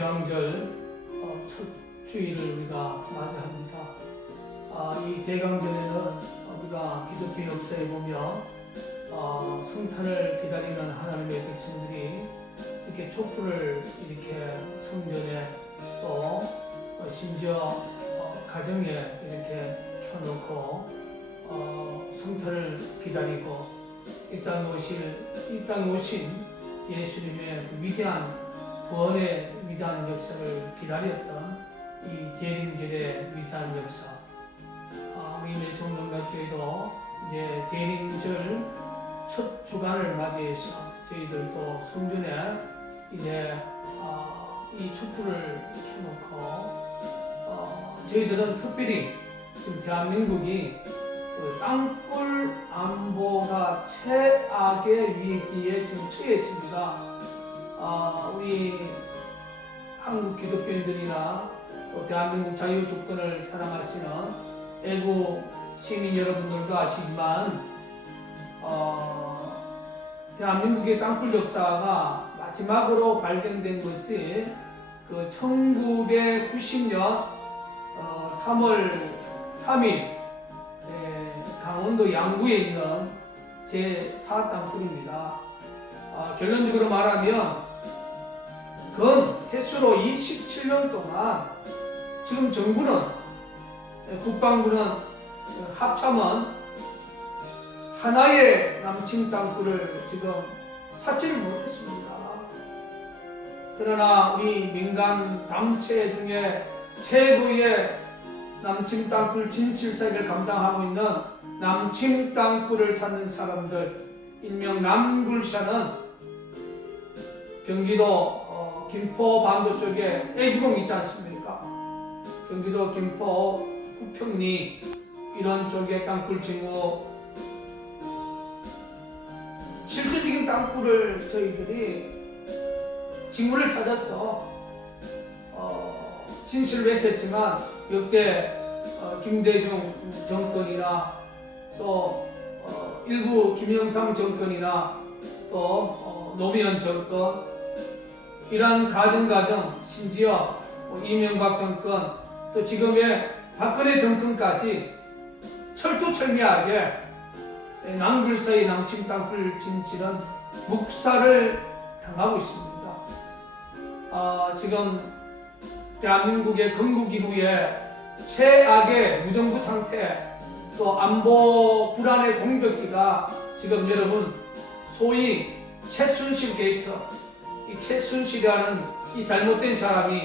대강절 첫 주일을 우리가 맞이합니다. 이 대강절에는 우리가 기독교 역사에 보면 성탄을 기다리는 하나님의 백성들이 이렇게 촛불을 이렇게 성전에 또 심지어 가정에 이렇게 켜놓고 성탄을 기다리고 이 땅에 오신 예수님의 위대한 구원의 위대한 역사를 기다렸던 이 대림절의 위대한 역사. 우리 매송명락교회도 이제 대림절 첫 주간을 맞이해서 저희들도 성전에 이제 이 촛불을 켜놓고 저희들은 특별히 지금 대한민국이 그 땅굴 안보가 최악의 위기에 지금 처해 있습니다. 우리 한국 기독교인들이나 또 대한민국 자유주권을 사랑하시는 애국 시민 여러분들도 아시지만 대한민국의 땅굴 역사가 마지막으로 발견된 것이 그 1990년 3월 3일 강원도 양구에 있는 제4 땅굴입니다. 결론적으로 말하면 건 횟수로 27년 동안 지금 정부는 국방부는 합참은 하나의 남침 땅굴을 지금 찾지를 못했습니다. 그러나 우리 민간 단체 중에 최고의 남침 땅굴 진실사를 감당하고 있는 남침 땅굴을 찾는 사람들, 일명 남굴샤는 경기도 김포 반도 쪽에 애기봉 있지 않습니까? 경기도 김포 후평리 이런 쪽에 땅굴 징후 실질적인 땅굴을 저희들이 징후를 찾아서 진실을 외쳤지만 역대 김대중 정권이나 또 일부 김영삼 정권이나 또 노무현 정권 이러한 가정 심지어 이명박 정권 또 지금의 박근혜 정권까지 철두철미하게 남굴사의 남침 땅굴 진실은 묵살을 당하고 있습니다. 지금 대한민국의 건국 이후에 최악의 무정부 상태 또 안보 불안의 공격기가 지금 여러분 소위 최순실 게이트, 이 최순실이라는 이 잘못된 사람이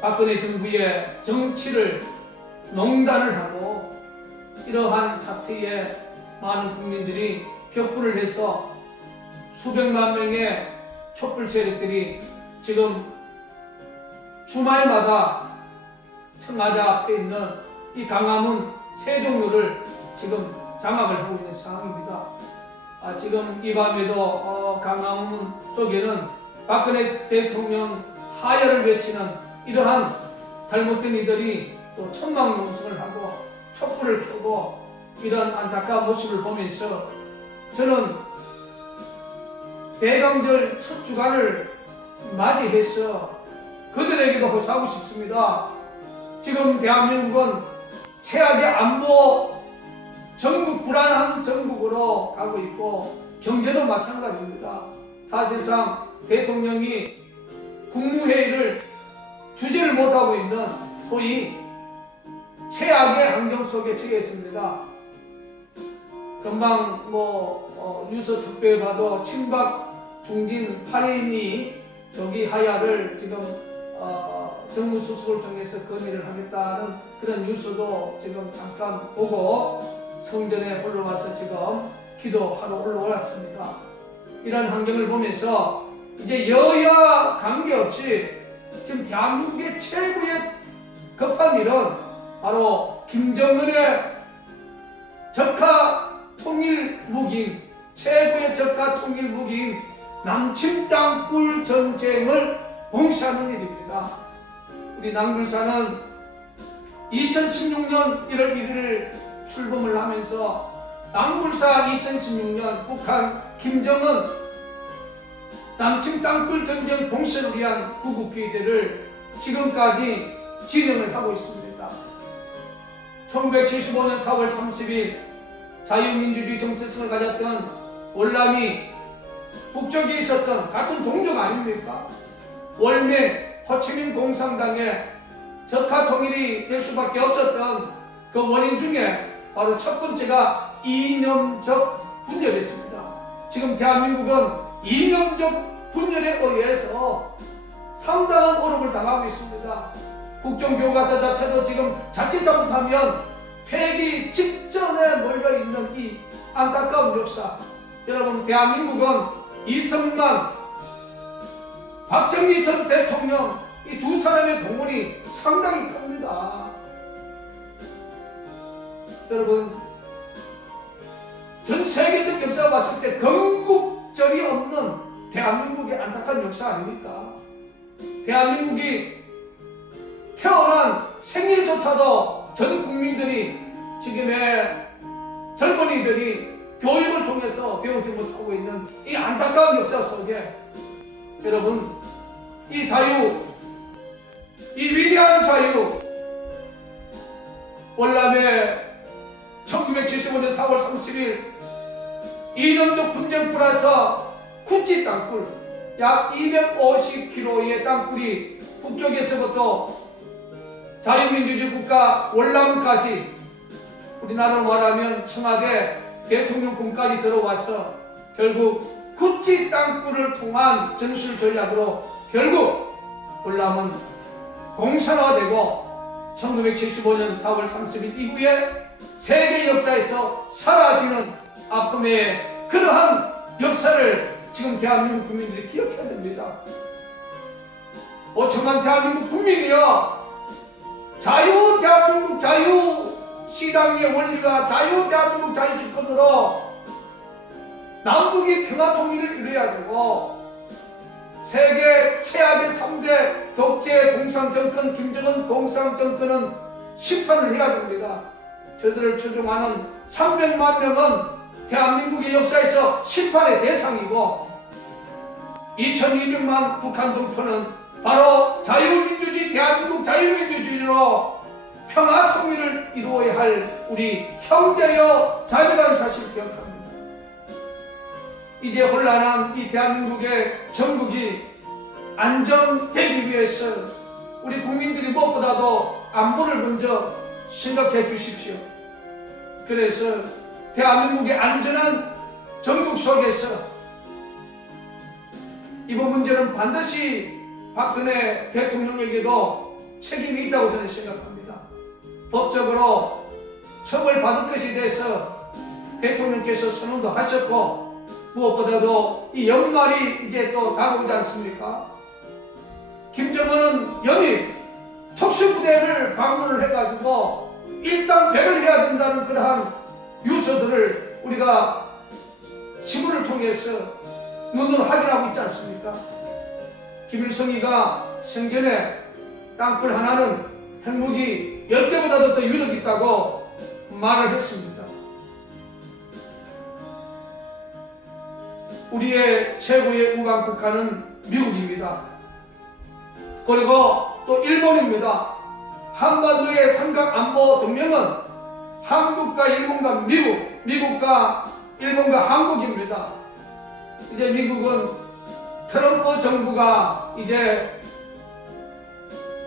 박근혜 정부의 정치를 농단을 하고 이러한 사태에 많은 국민들이 격분을 해서 수백만 명의 촛불 세력들이 지금 주말마다 청와대 앞에 있는 이 강화문 세종로를 지금 장악을 하고 있는 상황입니다. 지금 이 밤에도 강화문 쪽에는 박근혜 대통령 하야를 외치는 이러한 잘못된 이들이 또 천막농성을 하고 촛불을 켜고 이런 안타까운 모습을 보면서 저는 대강절 첫 주간을 맞이해서 그들에게도 호소하고 싶습니다. 지금 대한민국은 최악의 안보 전국 불안한 전국으로 가고 있고 경제도 마찬가지입니다. 사실상 대통령이 국무회의를 주재를 못하고 있는 소위 최악의 환경 속에 처해 있습니다. 금방 뉴스 특보에 봐도 친박 중진 8인이 조기 하야를 지금 정무수석을 통해서 건의를 하겠다는 그런 뉴스도 지금 잠깐 보고 성전에 올라와서 지금 기도하러 올라왔습니다. 이런 환경을 보면서 이제 여야 관계없이 지금 대한민국의 최고의 급한 일은 바로 김정은의 적화 통일 무기인 최고의 적화 통일 무기인 남침 땅굴 전쟁을 봉쇄하는 일입니다. 우리 남굴사는 2016년 1월 1일 출범을 하면서 남굴사 2016년 북한 김정은 남침 땅굴 전쟁 봉쇄를 위한 구국기대를 지금까지 진행을 하고 있습니다. 1975년 4월 30일 자유민주주의 정체성을 가졌던 월남이 북쪽에 있었던 같은 동족 아닙니까? 월매 호치민 공산당의 적화 통일이 될 수밖에 없었던 그 원인 중에 바로 첫 번째가 이념적 분열이었습니다. 지금 대한민국은 이념적 분열에 의해서 상당한 어려움을 당하고 있습니다. 국정교과서 자체도 지금 자칫 잘못하면 폐기 직전에 몰려있는 이 안타까운 역사. 여러분, 대한민국은 이승만, 박정희 전 대통령 이 두 사람의 공헌이 상당히 큽니다. 여러분, 전 세계적 역사를 봤을 때 건국절이 없는 대한민국의 안타까운 역사 아닙니까? 대한민국이 태어난 생일조차도 전 국민들이, 지금의 젊은이들이 교육을 통해서 배우지 못하고 있는 이 안타까운 역사 속에 여러분, 이 자유, 이 위대한 자유, 월남의 1975년 4월 30일 이념적 분쟁 플러스 구치 땅굴 약 250km의 땅굴이 북쪽에서부터 자유민주주의 국가 월남까지, 우리나라로 말하면 청와대 대통령궁까지 들어와서 결국 구치 땅굴을 통한 전술 전략으로 결국 월남은 공산화되고 1975년 4월 30일 이후에 세계 역사에서 사라지는 아픔의 그러한 역사를 지금 대한민국 국민들이 기억해야 됩니다. 5천만 대한민국 국민이요, 자유 대한민국 자유시장의 원리와 자유 대한민국 자유주권으로 남북이 평화통일을 이루어야 되고, 세계 최악의 3대 독재 공산정권 김정은 공산정권은 심판을 해야 됩니다. 저들을 추종하는 300만 명은 대한민국의 역사에서 심판의 대상이고, 2200만 북한 동포는 바로 자유민주주의, 대한민국 자유민주주의로 평화통일을 이루어야 할 우리 형제여 자매라는 사실을 기억합니다. 이제 혼란한 이 대한민국의 전국이 안정되기 위해서 우리 국민들이 무엇보다도 안보를 먼저 생각해 주십시오. 그래서 대한민국의 안전한 전국 속에서 이번 문제는 반드시 박근혜 대통령에게도 책임이 있다고 저는 생각합니다. 법적으로 처벌받을 것에 대해서 대통령께서 선언도 하셨고, 무엇보다도 이 연말이 이제 또 다가오지 않습니까? 김정은은 연일 특수부대를 방문을 해가지고 일당백을 해야 된다는 그러한 유서들을 우리가 신문을 통해서 눈으로 확인하고 있지 않습니까? 김일성이가 생전에 땅굴 하나는 핵무기 10개보다도 더 유력이 있다고 말을 했습니다. 우리의 최고의 우방 국가는 미국입니다. 그리고 또 일본입니다. 한반도의 삼각 안보 동맹은 한국과 일본과 미국과 일본과 한국입니다. 이제 미국은 트럼프 정부가 이제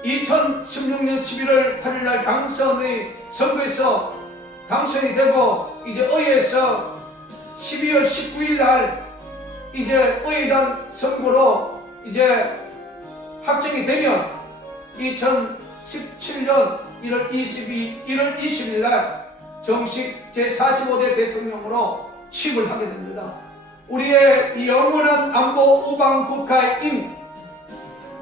2016년 11월 8일 날 당선의 선거에서 당선이 되고, 이제 의회에서 12월 19일 날 이제 의회당 선거로 이제 확정이 되면 2017년 1월 20일 날 정식 제45대 대통령으로 취임을 하게 됩니다. 우리의 영원한 안보 우방 국가인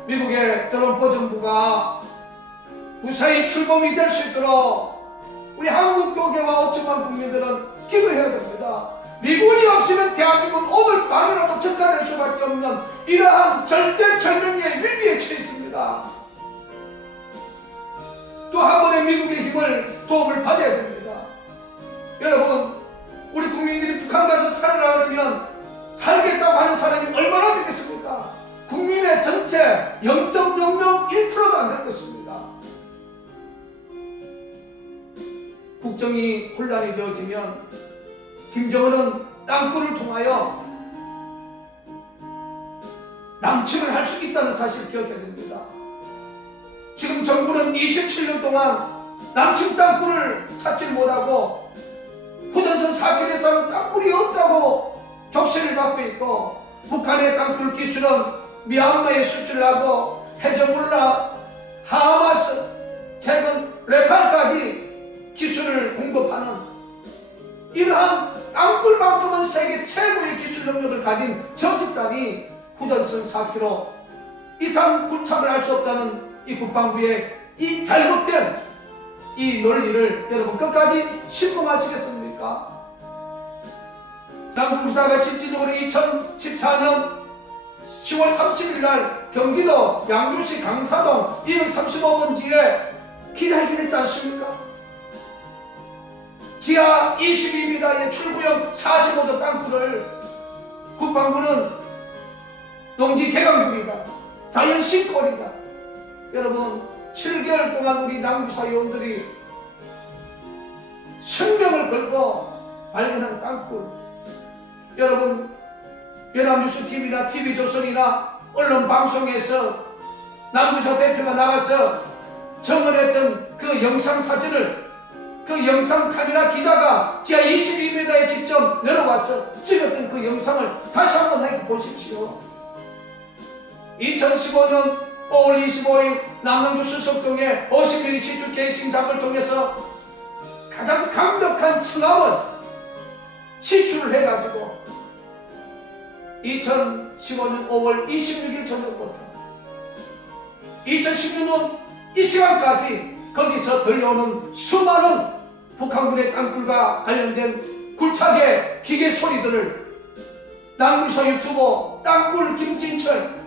미국의 트럼프 정부가 무사히 출범이 될 수 있도록 우리 한국 교계와 5천만 국민들은 기도해야 됩니다. 미군이 없으면 대한민국은 오늘 밤이라도 전달될 수밖에 없는 이러한 절대절명의 위기에 처해 있습니다. 또 한 번의 미국의 힘을, 도움을 받아야 됩니다. 여러분, 우리 국민들이 북한 가서 살아나려면 살겠다고 하는 사람이 얼마나 되겠습니까? 국민의 전체 0.001%도 안 될 것입니다. 국정이 혼란이 되어지면 김정은은 땅굴을 통하여 남침을 할 수 있다는 사실을 기억해야 됩니다. 지금 정부는 27년 동안 남침 땅굴을 찾지 못하고 후전선 사건에서는 땅굴이 없다고 적시를 받고 있고, 북한의 땅굴 기술은 미얀마에 수출하고 헤즈볼라, 하마스, 최근 레팔까지 기술을 공급하는 이러한 땅굴만큼은 세계 최고의 기술 능력을 가진 저 집단이 후전선 4km 이상 굴착을 할 수 없다는 이 국방부의 이 잘못된 이 논리를 여러분 끝까지 신봉하시겠습니까? 남북사가 실질적으로 2014년 10월 30일 날 경기도 양주시 강사동 235번지에 기자회견 했지 않습니까? 지하 22m의 출구형 45도 땅굴을 국방부는 농지 개강굴이다, 자연 싱크홀이다. 여러분 7개월 동안 우리 남북사 요원들이 생명을 걸고 발견한 땅굴, 여러분 연합뉴스 TV나 TV조선이나 언론 방송에서 남북사 대표가 나가서 증언했던 그 영상 사진을 그 영상 카메라 기자가 지하 22m에 직접 내려와서 찍었던 그 영상을 다시 한번 함께 보십시오. 2015년 5월 25일 남양주 수석동에 50mm 지주 게이싱 작업을 통해서 가장 강력한 청함을 시출을 해가지고 2015년 5월 26일 저녁부터 2016년 이 시간까지 거기서 들려오는 수많은 북한군의 땅굴과 관련된 굴착의 기계 소리들을 남북사 유튜버 땅굴 김진철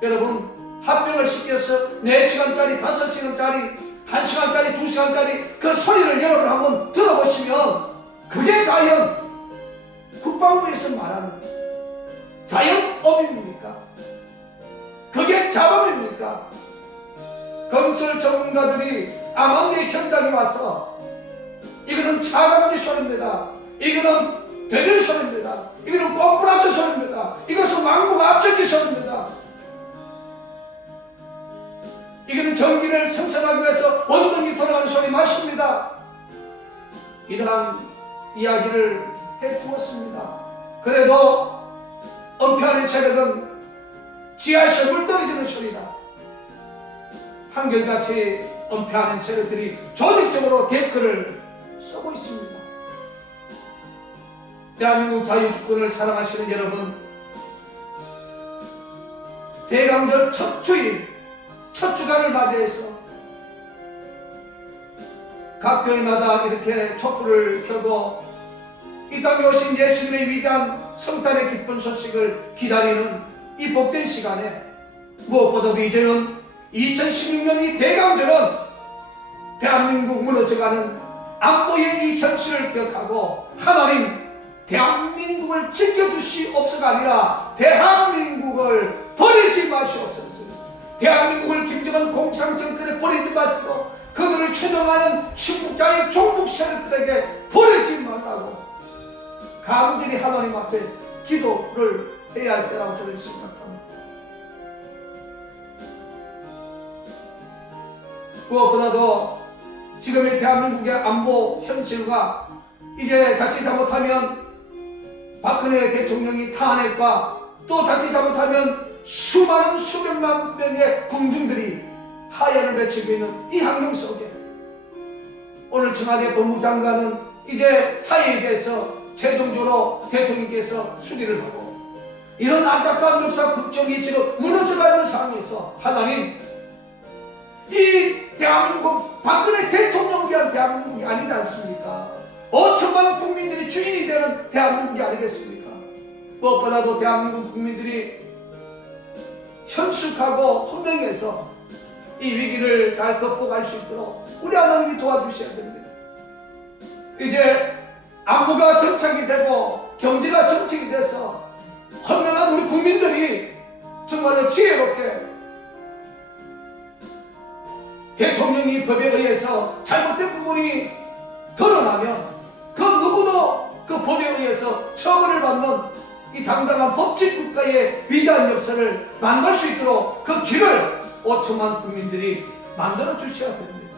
여러분 합병을 시켜서 4시간짜리, 5시간짜리, 1시간짜리, 2시간짜리 그 소리를 여러분 한번 들어보시면 그게 과연 국방부에서 말하는 자연업입니까? 그게 자범입니까? 건설 전문가들이 암암리의 현장에 와서 이거는 차감기 소리입니다, 이거는 대릴 소리입니다, 이거는 펌프락스 소리입니다, 이것은 망국 압축기 소리입니다, 이거는 전기를 생산하기 위해서 원동이 돌아가는 소리 맞습니다. 이러한 이야기를 해주었습니다. 그래도 은폐하는 세력은 지하에서 물 떨어지는 소리다, 한결같이 은폐하는 세력들이 조직적으로 댓글을 쓰고 있습니다. 대한민국 자유주권을 사랑하시는 여러분, 대강절 첫 주일 첫 주간을 맞이해서 각 교회마다 이렇게 촛불을 켜고 이 땅에 오신 예수님의 위대한 성탄의 기쁜 소식을 기다리는 이 복된 시간에 무엇보다도 이제는 2016년이 대강절은 대한민국 무너져가는 안보의 이 현실을 기억하고 하나님 대한민국을 지켜주시옵소서가 아니라 대한민국을 버리지 마시옵소서. 대한민국을 김정은 공산정권에 버리지 마시고 그들을 추종하는 친북자의 종북 세력들에게 버리지 말라고 간절히 하나님 앞에 기도를 해야 할 때라고 저는 생각합니다. 무엇보다도 지금의 대한민국의 안보 현실과 이제 자칫 잘못하면 박근혜 대통령이 탄핵과 또 자칫 잘못하면 수많은 수백만 명의 군중들이 하야를 외치고 있는 이 환경 속에 오늘 청와대 법무장관은 이제 사회에 대해서 최종적으로 대통령께서 수리를 하고 이런 안타까운 역사 국정이 지금 무너져가 있는 상황에서 하나님 이 대한민국 박근혜 대통령을 위한 대한민국이 아니지 않습니까? 5천만 국민들이 주인이 되는 대한민국이 아니겠습니까? 무엇보다도 대한민국 국민들이 현숙하고 헌명해서 이 위기를 잘 극복할 수 있도록 우리 하나님이 도와주셔야 됩니다. 이제 안보가 정착이 되고 경제가 정착이 돼서 헌명한 우리 국민들이 정말로 지혜롭게 대통령이 법에 의해서 잘못된 부분이 드러나면 그 누구도 그 법에 의해서 처벌을 받는 이 당당한 법치 국가의 위대한 역사를 만들 수 있도록 그 길을 5천만 국민들이 만들어 주셔야 됩니다.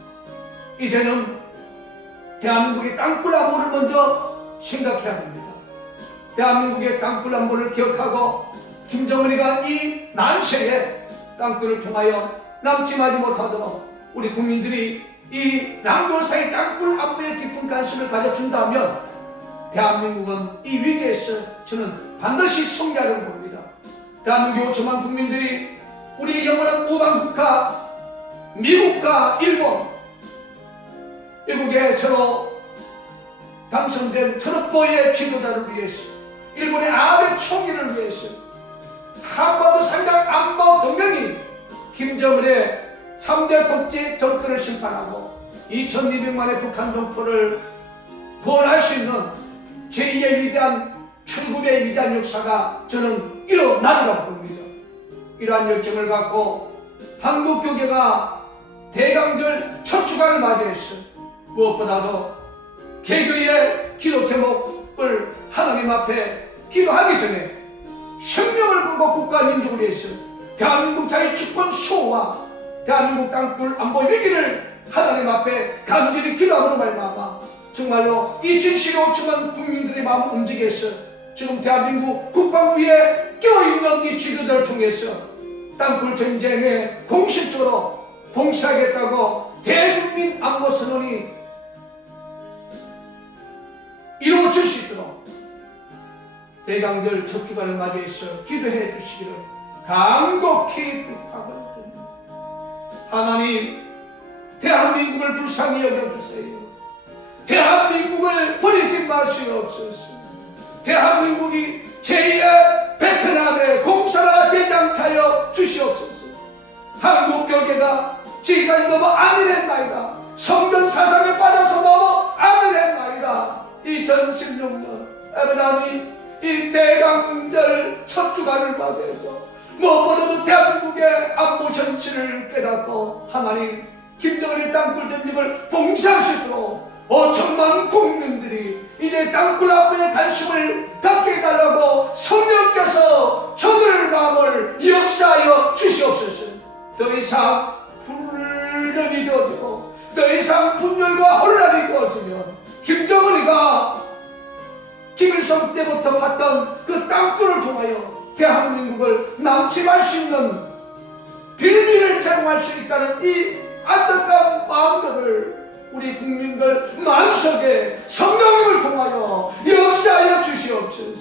이제는 대한민국의 땅굴 안보를 먼저 생각해야 됩니다. 대한민국의 땅굴 안보를 기억하고 김정은이가 이 난세에 땅굴을 통하여 남침하지 못하도록 우리 국민들이 이 남골사의 땅굴 안보에 깊은 관심을 가져준다면 대한민국은 이 위기에서 저는 반드시 승리하려고 봅니다. 대한민국 5천만 국민들이 우리의 영원한 우방국가 미국과 일본, 미국의 새로 당선된 트럼프의 지도자를 위해서, 일본의 아베 총리를 위해서, 한반도 상당 안보 동맹이 김정은의 3대 독재 정권을 심판하고 2200만의 북한 동포를 구원할 수 있는 제2의 위대한 출국의 위대한 역사가 저는 일어나리라고 봅니다. 이러한 열정을 갖고 한국 교계가 대강절 첫 주간을 맞이했어. 무엇보다도 개교의 기도 제목을 하나님 앞에 기도하기 전에 생명을 걸고 국가 민족을 위해서 대한민국 자유 주권 수호와 대한민국 땅굴 안보 위기를 하나님 앞에 간절히 기도함으로 말미암아 정말로 이 진실이 5천만 국민들의 마음을 움직이게 해서 지금 대한민국 국방부에 껴있는 이 지도자를 통해서 땅굴 전쟁에 공식적으로 봉사하겠다고 대국민 안보 선언이 이루어질 수 있도록 대강절 첫 주간을 맞이해서 기도해 주시기를 간곡히 부탁을 드립니다. 하나님, 대한민국을 불쌍히 여겨주세요. 대한민국을 버리지 마시옵소서. 대한민국이 제2의 베트남의 공사가 되지 않게 하여 주시옵소서. 한국교계가 지금까지 너무 안일했나이다. 성전 사상에 빠져서 너무 안일했나이다. 2016년 하나님 이 대강절 첫 주간을 맞이해서 무엇보다도 대한민국의 안보 현실을 깨닫고 하나님 김정은의 땅굴 전쟁을 봉사할 수 있도록 5천만 국민들이 이제 땅굴 안보에 관심을 갖게 해달라고 성령께서 저들의 마음을 역사하여 주시옵소서. 더 이상 분열이 되어지고 더 이상 분열과 혼란이 되어지면 김정은이가 김일성 때부터 봤던 그 땅굴을 통하여 대한민국을 남침할 수 있는 빌미를 제공할 수 있다는 이 안타까운 마음들을 우리 국민들 마음속에 성령님을 통하여 역사하여 주시옵소서.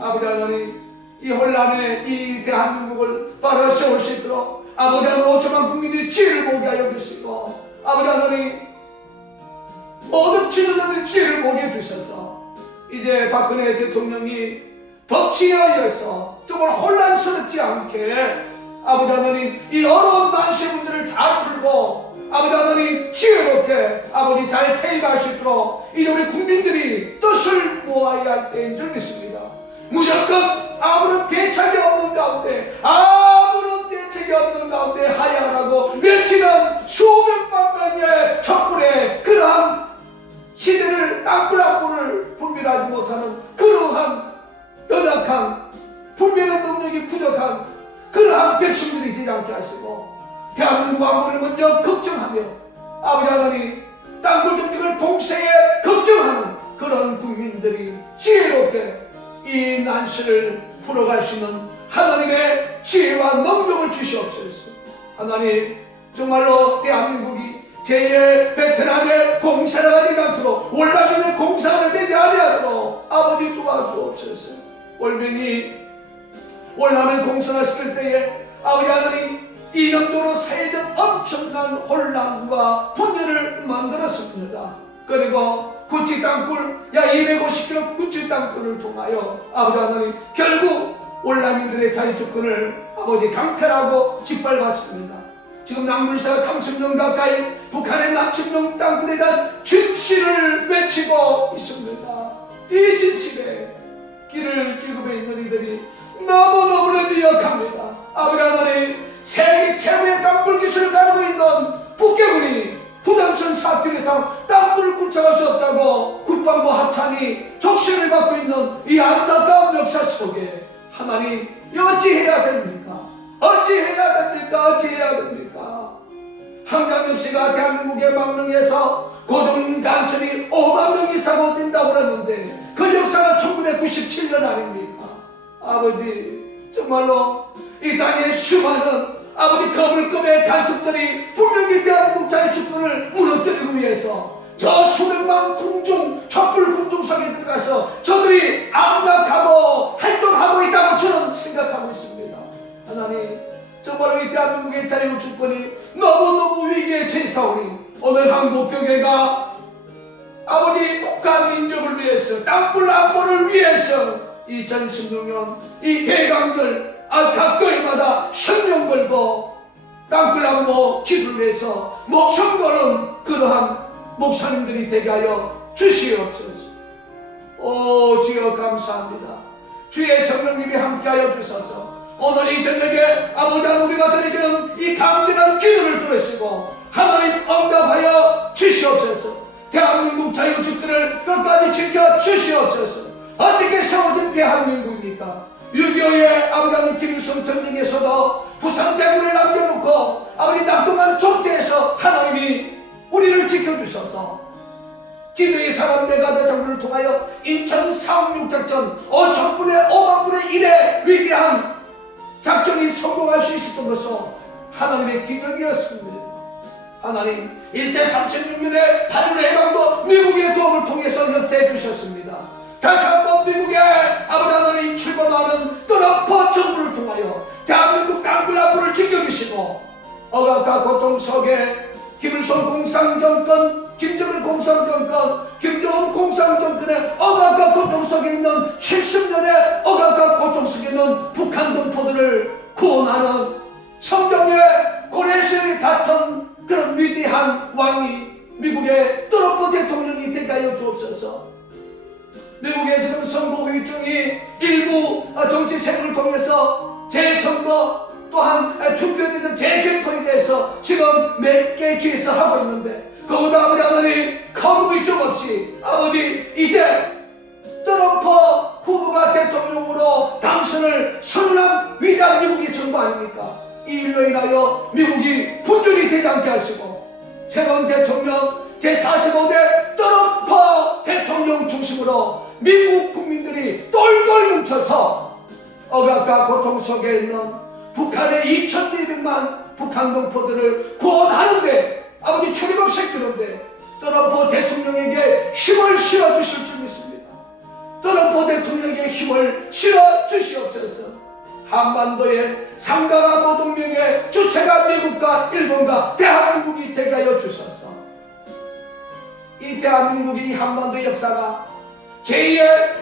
아버지 하나님, 이 혼란의 이 대한민국을 바로 세울 수 있도록 아버지 하나님 5천만 국민들이 지혜를 보게 하여 주시고 아버지 하나님 모든 지도자들이 지혜를 보게 해주셔서 이제 박근혜 대통령이 법치에 의해서 정말 혼란스럽지 않게 아버지 하나님 이 어려운 난세 문제를 잘 풀고 아버지 하나님 지혜롭게 아버지 잘 퇴임할 수 있도록 이제 우리 국민들이 뜻을 모아야 할 때인 줄 믿습니다. 무조건 아무런 대책이 없는 가운데 하야라고 외치는 수백만 명의 촛불에 그러한 시대를 땅굴 안보를 분별하지 못하는 그러한 연약한 분별의 능력이 부족한 그러한 백성들이 되지 않게 하시고 대한민국 안보를 먼저 걱정하며 아버지 하나님 땅굴 전쟁을 봉쇄에 걱정하는 그런 국민들이 지혜롭게 이 난세를 풀어갈 수 있는 하나님의 지혜와 능력을 주시옵소서. 하나님 정말로 대한민국이 제2의 베트남의 공사가 되지 않도록 월남의 공사가 되지 아니하도록 아버지 도와주옵소서. 월남을 공사하실 때에 아버지 하나님 이념적으로 사회적 엄청난 혼란과 분열을 만들었습니다. 그리고 구치 땅굴 약 250km 구치 땅굴을 통하여 아버지 하나님 결국 월남인들의 자유주권을 아버지 강탈하고 짓밟았습니다. 지금 남물사 30년 가까이 북한의 남침용 땅굴에 대한 진실을 외치고 있습니다. 이 진실에 길을 길고에 있는 이들이 너무너무 미약합니다. 아버지 하나님, 세계 최고의 땅굴 기술을 가지고 있는 북괴군이 부담선 사투리상 땅굴을 굴착할 수 없다고 국방부 합참이 적시를 받고 있는 이 안타까운 역사 속에 하나님, 어찌해야 됩니까? 어찌해야 됩니까? 어찌해야 됩니까? 한강엽씨가 대한민국의 망명에서 고등단천이 5만 명 이상 뛴다고 그랬는데 그 역사가 1997년 아닙니까? 아버지, 정말로 이 땅에 수많은 아버지 거물급의 간첩들이 분명히 대한민국 자의 주권을 무너뜨리기 위해서 저 수백만 군중, 촛불 군중석에 들어가서 저들이 암약하고 활동하고 있다고 저는 생각하고 있습니다. 하나님, 정말로 이 대한민국의 자유 주권이 너무너무 위기에 처했사오니 오늘 한국교회가 아버지 국가 민족을 위해서, 땅굴 안보를 위해서 2016년 이 대강절 각 교회마다 성령 걸고 땅굴 안보 기도를 해서 목숨 거는 그러한 목사님들이 되게 하여 주시옵소서. 오 주여 감사합니다. 주의 성령님이 함께하여 주셔서 오늘 이 저녁에 아버지 하나님, 우리가 드리는 이 강진한 기도를 들으시고 하나님 응답하여 주시옵소서. 대한민국 자유주권을 끝까지 지켜 주시옵소서. 어떻게 세워진 대한민국입니까? 6.25의 아버지 하나님 김일성 전쟁에서도 부산 대구를 남겨놓고 아버지 낙동강 종태에서 하나님이 우리를 지켜주셔서 기도의 사람 메가드 장군을 통하여 인천 상륙 작전 5,000분의 5만 분의 1의 위대한 작전이 성공할 수 있었던 것은 하나님의 기적이었습니다. 하나님, 일제 36년의 한일 해방도 미국의 도움을 통해서 역사해 주셨습니다. 다시 한번 미국의 아버지 하나님 출범하는 트럼프 정부를 통하여 대한민국 땅굴 안보를 지켜주시고 억압과 고통 속에 김일성 공산정권, 김정일 공산정권, 김정은 공산정권의 억압과 고통 속에 있는 70년의 억압과 고통 속에 있는 북한 동포들을 구원하는 성경의 고레스에 같은 그런 위대한 왕이 미국의 트럼프 대통령이 되게 하여 주옵소서. 미국의 지금 선거 일정이 일부 정치 세력을 통해서 재선거 또한 투표에 대해서 재개표에 대해서 지금 몇 개 주에서 하고 있는데 그보다 아버지 하나님 거부 일정 없이 아버지 이제 트럼프 후보가 대통령으로 당선을 선언한 위대한 미국의 정부 아닙니까? 이 일로 인하여 미국이 분열이 되지 않게 하시고 새로운 대통령 제45대 트럼프 대통령 중심으로 미국 국민들이 똘똘 뭉쳐서 억압과 고통 속에 있는 북한의 2,200만 북한 동포들을 구원하는데 아버지 출입없이 그런데 트럼프 대통령에게 힘을 실어주실 줄 믿습니다. 트럼프 대통령에게 힘을 실어주시옵소서. 한반도의 상당한 동맹의 주체가 미국과 일본과 대한민국이 되게 하여 주셔서 이 대한민국의 이 한반도 역사가 제2의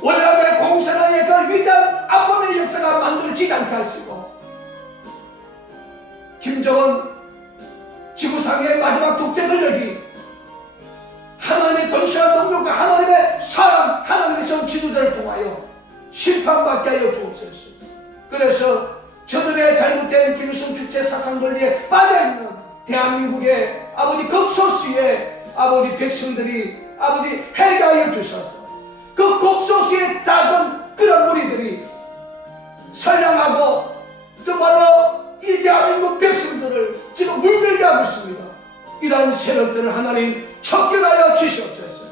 월남의 공산화의 그 위대한 아픔의 역사가 만들어지지 않게 하시고 김정은 지구상의 마지막 독재 권력이 하나님의 건실한 능력과 하나님의 사랑, 하나님의 성 지도자를 통하여 심판받게 하여 주옵소서. 그래서 저들의 잘못된 김일성 주체 사상 권리에 빠져있는 대한민국의 아버지 극소수의 아버지 백성들이 아버지 해결하여 주셔서 그 극소수의 작은 그런 무리들이 선량하고 정말로 이 대한민국 백성들을 지금 물들게 하고 있습니다. 이러한 세력들을 하나님 척결하여 주시옵소서.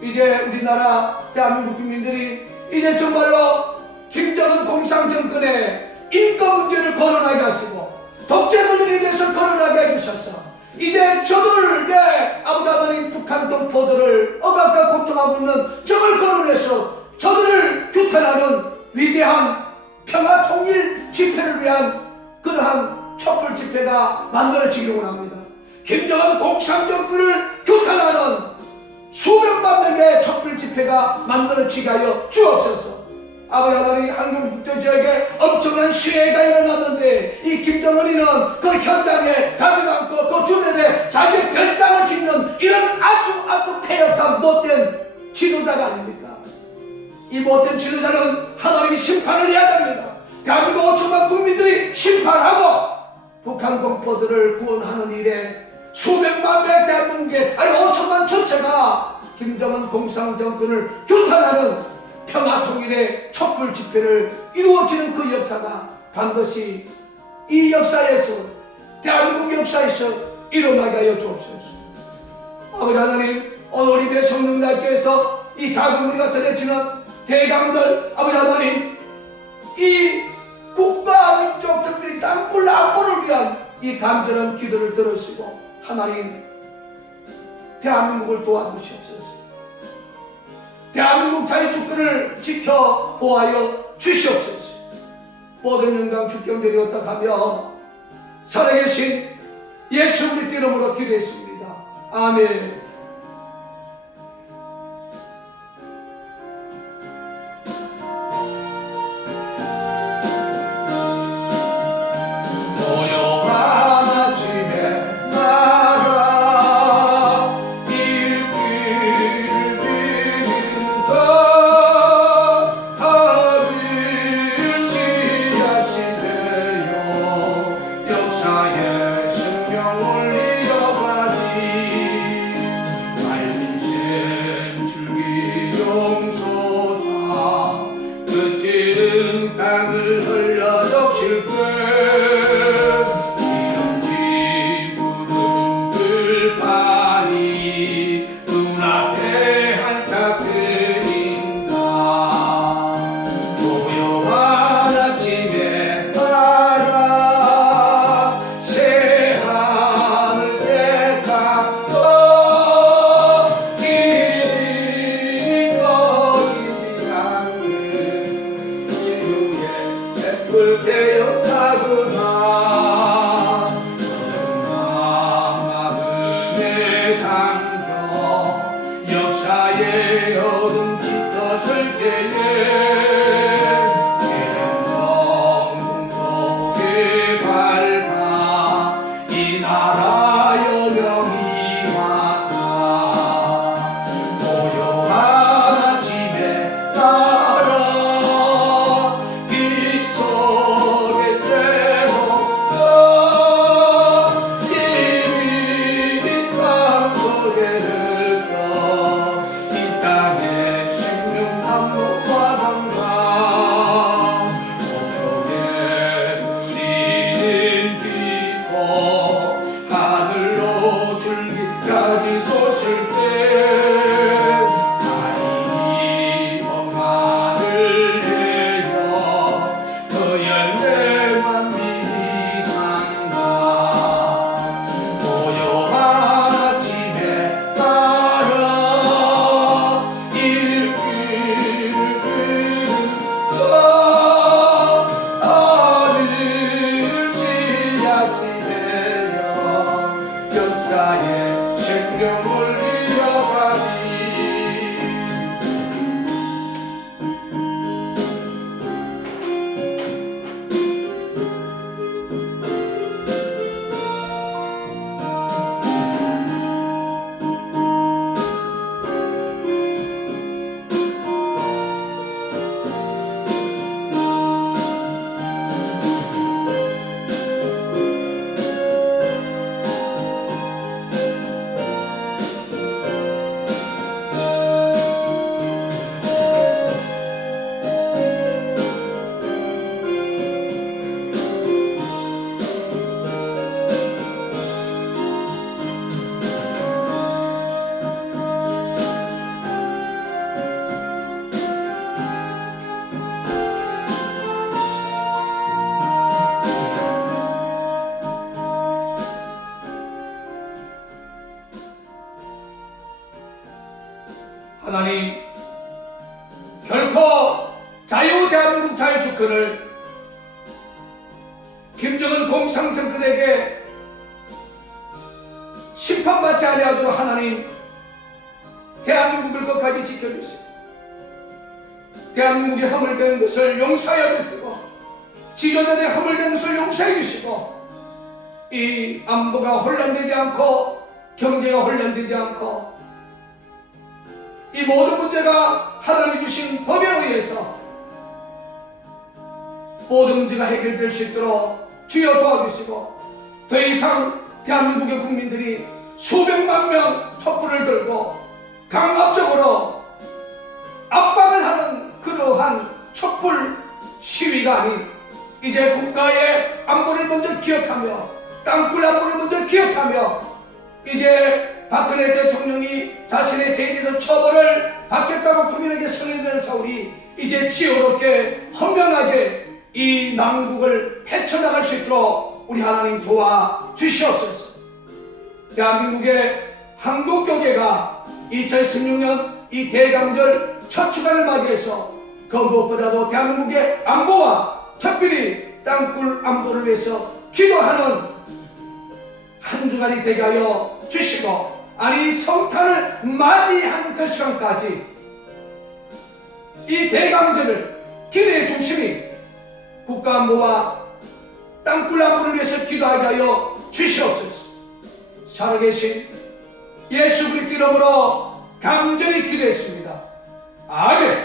이제 우리나라 대한민국 국민들이 이제 정말로 김정은 공산정권의 인권 문제를 거론하게 하시고 독재 문제에 대해서 거론하게 해주셔서 이제 저들의 아버지 하나님 북한 동포들을 억압과 고통하고 있는 적을 거론해서 저들을 규탄하는 위대한 평화 통일 집회를 위한 그러한 촛불 집회가 만들어지기를 원합니다. 김정은 공산정권을 규탄하는 수백만 명의 촛불 집회가 만들어지게 하여 주옵소서. 아버지 하나님 한국 북도지역에 엄청난 시해가 일어났는데 이 김정은이는 그 현장에 가지 않고 그 주변에 자기의 별장을 짓는 이런 아주 폐역한 못된 지도자가 아닙니까? 이 못된 지도자는 하나님이 심판을 해야 됩니다. 대한민국 5천만 국민들이 심판하고 북한 동포들을 구원하는 일에 수백만 명 대한민국의 5천만 전체가 김정은 공산정권을 규탄하는 평화통일의 촛불 집회를 이루어지는 그 역사가 반드시 이 역사에서 대한민국 역사에서 일어나게 하여 주옵소서. 아버지 하나님, 오늘 우리 배성령님께서 이 작은 우리가 들어지는 대강들, 아버지 하나님, 이 국가 민족 특별히 땅굴 안보를 위한 이 간절한 기도를 들으시고 하나님 대한민국을 도와주시옵소서. 대한민국 자유주권을 지켜 보하여 주시옵소서. 모든 영광 주께 드리옵다 하며 살아계신 예수 그리스도 이름으로 기도했습니다. 아멘. 땅을 흘려 적실 듯 기름진 구름 들판이 눈앞에 한짝 들린다. 고요한 아침에 따라 새하늘 새까맣고 길이 꺼지지 않는 불태여 타그마 마음에 잠겨 역사의 어둠 짙었을 때에 대성동 속에 밝아 이 나라 영영이 왔다. 고요한 아침에 따라 속에 새롭고 이미 삶 속에 흘러 이 땅에 생명 나무와 담가 어떻게 흐리는 빛고 하늘로 줄기까지 솟을 때 다리 멍하늘 내려 그 열매만 미리 산다. 고요한 아침에 따라 일길을 하늘 씨앗이 되어 역사의 생명을 이어가니 하나님, 결코 대한민국 자유주권을 김정은 공산정권에게 심판받지 아니하도록 하나님 대한민국을 끝까지 지켜주시고 대한민국이 허물된 것을 용서하여 주시고 지도자의 허물된 것을 용서해 주시고 이 안보가 혼란되지 않고 경제가 혼란되지 않고 이 모든 문제가 하나님이 주신 법에 의해서 모든 문제가 해결될 수 있도록 주여 도와주시고, 더 이상 대한민국의 국민들이 수백만 명 촛불을 들고 강압적으로 압박을 하는 그러한 촛불 시위가 아닌, 이제 국가의 안보를 먼저 기억하며 땅굴 안보를 먼저 기억하며, 이제 박근혜 대통령이 자신의 죄에 대해서 처벌을 받겠다고 국민에게 선언된 사울이 이제 지혜롭게 현명하게 이 난국을 헤쳐나갈 수 있도록 우리 하나님 도와주시옵소서. 대한민국의 한국교계가 2016년 이 대강절 첫 주간을 맞이해서 그 무엇보다도 대한민국의 안보와 특별히 땅굴 안보를 위해서 기도하는 한 주간이 되게 하여 주시고, 아니 성탄을 맞이하는 그 시간까지 이 대강절을 기도의 중심이 국가안보와 땅굴 안보를 위해서 기도하게 하여 주시옵소서. 살아계신 예수 그리스도 이름으로 간절히 기도했습니다. 아멘.